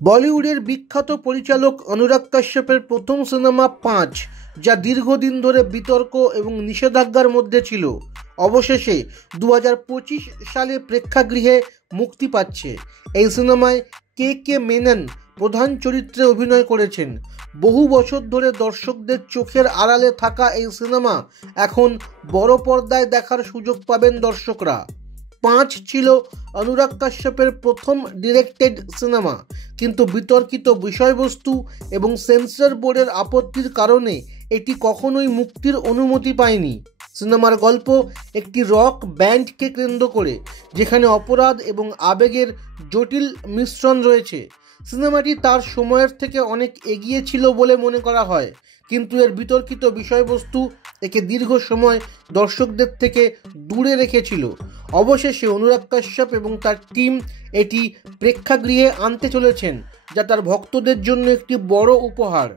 বলিউডের বিখ্যাত পরিচালক অনুরাগ কাশ্যপের প্রথম সিনেমা 5, যা দীর্ঘদিন ধরে বিতর্ক এবং নিষেধাজ্ঞার মধ্যে ছিল, অবশেষে 2025 সালে প্রেক্ষাগৃহে মুক্তি পাচ্ছে। এই সিনেমায় কে মেনন প্রধান চরিত্রে অভিনয় করেছেন। বহু বছর ধরে দর্শকদের চোখের আড়ালে থাকা এই সিনেমা এখন বড় পর্দায় দেখার সুযোগ পাবেন দর্শকরা। 5 ছিল অনুরাগ কাশ্যপের প্রথম ডিরেক্টেড সিনেমা, কিন্তু বিতর্কিত বিষয়বস্তু এবং সেন্সর বোর্ডের আপত্তির কারণে এটি কখনোই মুক্তির অনুমতি পায়নি। সিনেমার গল্প একটি রক ব্যান্ডকে কেন্দ্র করে, যেখানে অপরাধ এবং আবেগের জটিল মিশ্রণ রয়েছে। সিনেমাটি তার সময়ের থেকে অনেক এগিয়ে ছিল বলে মনে করা হয়, কিন্তু এর বিতর্কিত বিষয়বস্তু একে দীর্ঘ সময় দর্শকদের থেকে দূরে রেখেছিল। অবশেষে অনুরাগ কাশ্যপ এবং তার টিম এটি প্রেক্ষাগৃহে আনতে চলেছেন, যা তার ভক্তদের জন্য একটি বড় উপহার।